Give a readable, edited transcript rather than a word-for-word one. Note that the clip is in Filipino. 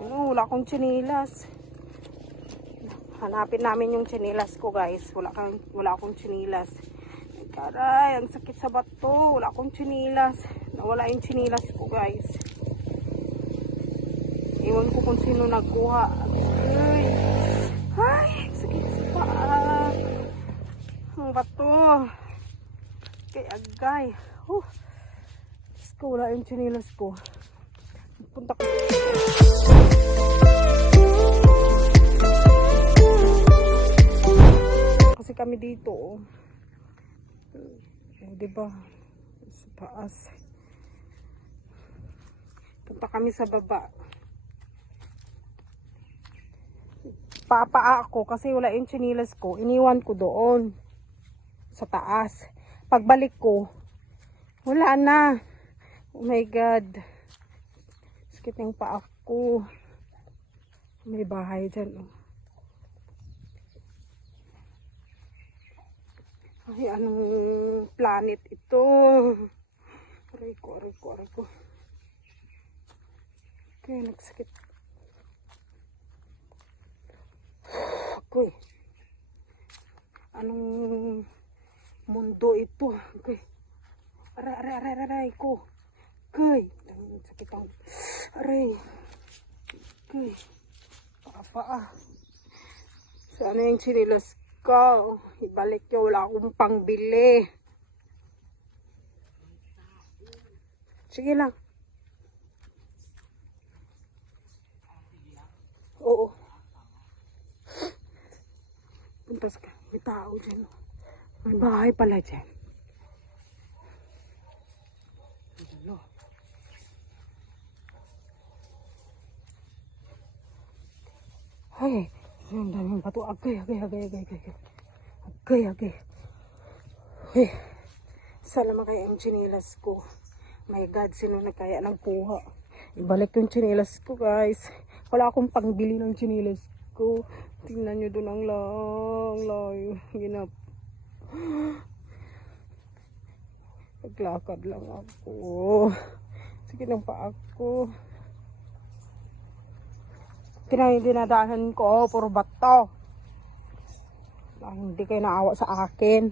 Ano, wala akong tsinilas. Hanapin namin yung tsinilas ko, guys. Wala akong tsinilas. Karay, ang sakit sa bato. Wala akong tsinilas. Nawala yung tsinilas ko, guys. Iwan ko kung sino nagkuha. Ay, sakit sa paa. Ang bato. Kay agay. Diyos ko, wala yung tsinilas ko. Punta ko. Kasi kami dito, diba? Sa taas. Punta kami sa baba. Papaa ako kasi wala yung tsinilas ko. Iniwan ko doon. Sa taas. Pagbalik ko, wala na. Oh my God. Sakit yung paa ko. May bahay dyan. Ay, anong planet ito? Aray ko. Okay, nagsakit. Okay. Anong mundo ito? Okay. Aray ko. Okay. Sakit ang... Aray. Okay. Paa. Saan na yung tsinilas ko? Ibalik nyo. Wala akong pangbili. Sige lang. Oo. Puntas ka. May tao dyan. May bahay pala dyan. Hello. Ay, ang daming bato. Agay. Ay, salamat kaya ang tsinilas ko. My God, sino na kaya nagkuha? Ibalik yung tsinilas ko, guys. Wala akong pangbili ng tsinilas ko. Tingnan nyo doon ang layo. Ginap. Naglakad lang ako. Sige lang pa ako. Dinadahan ko, puro bato. Hindi kayo naawa sa akin.